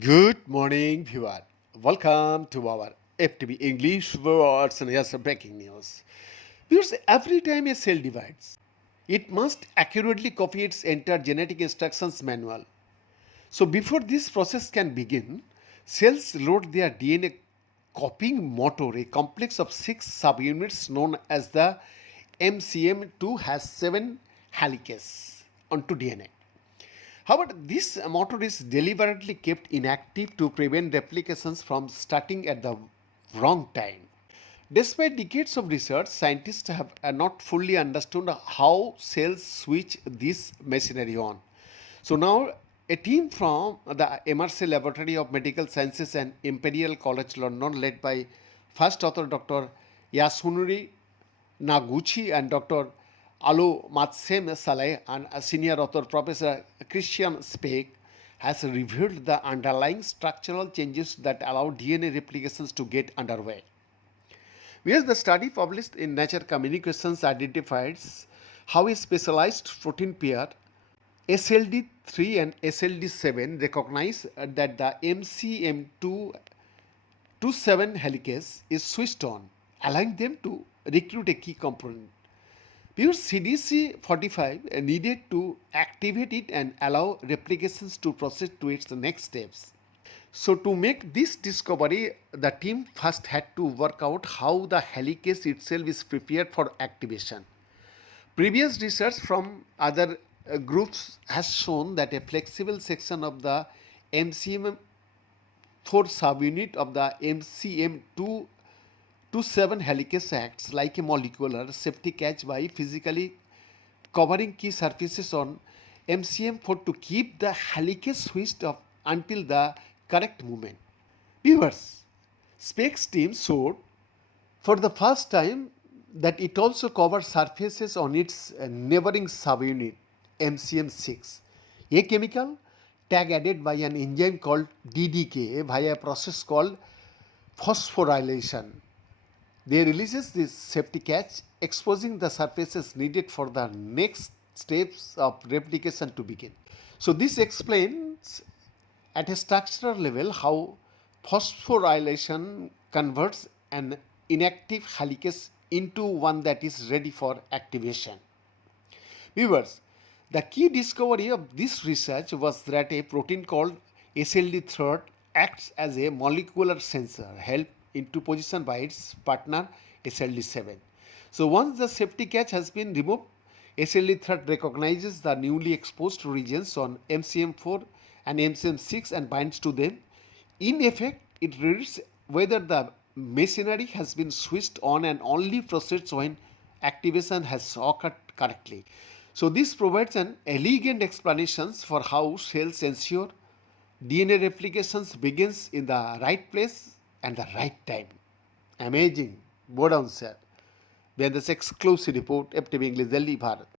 Good morning, viewer. Welcome to our FTB English words and here's a breaking news. Because every time a cell divides, it must accurately copy its entire genetic instructions manual. So before this process can begin, cells load their DNA copying motor, a complex of six subunits known as the MCM2 has seven helices onto DNA. However, this motor is deliberately kept inactive to prevent replications from starting at the wrong time. Despite decades of research, scientists have not fully understood how cells switch this machinery on. So now, a team from the MRC Laboratory of Medical Sciences and Imperial College London, led by first author Dr. Yasunori Naguchi and Dr. Alo Matsem Saleh and a senior author Professor Christian Speck, has revealed the underlying structural changes that allow DNA replications to get underway. Whereas the study published in Nature Communications identifies how a specialized protein pair SLD3 and SLD7 recognize that the MCM27 helicase is switched on, allowing them to recruit a key component. Because CDC45 needed to activate it and allow replications to proceed to its next steps. So, to make this discovery, the team first had to work out how the helicase itself is prepared for activation. Previous research from other groups has shown that a flexible section of the MCM 4 subunit of the MCM27 helicase acts like a molecular safety catch by physically covering key surfaces on MCM4 to keep the helicase switched off until the correct movement. Viewers, Speck's team showed for the first time that it also covers surfaces on its neighboring subunit MCM6, a chemical tag added by an enzyme called DDK via a process called phosphorylation. They releases this safety catch, exposing the surfaces needed for the next steps of replication to begin. So this explains at a structural level how phosphorylation converts an inactive helicase into one that is ready for activation. Viewers, the key discovery of this research was that a protein called SLD3 acts as a molecular sensor held into position by its partner SLD7. So once the safety catch has been removed, SLD3 recognizes the newly exposed regions on MCM4 and MCM6 and binds to them. In effect, it reads whether the machinery has been switched on and only proceeds when activation has occurred correctly. So this provides an elegant explanation for how cells ensure DNA replications begins in the right place and the right time. Amazing. Board on sir. When this exclusive report, FTV English, Delhi, Bharat.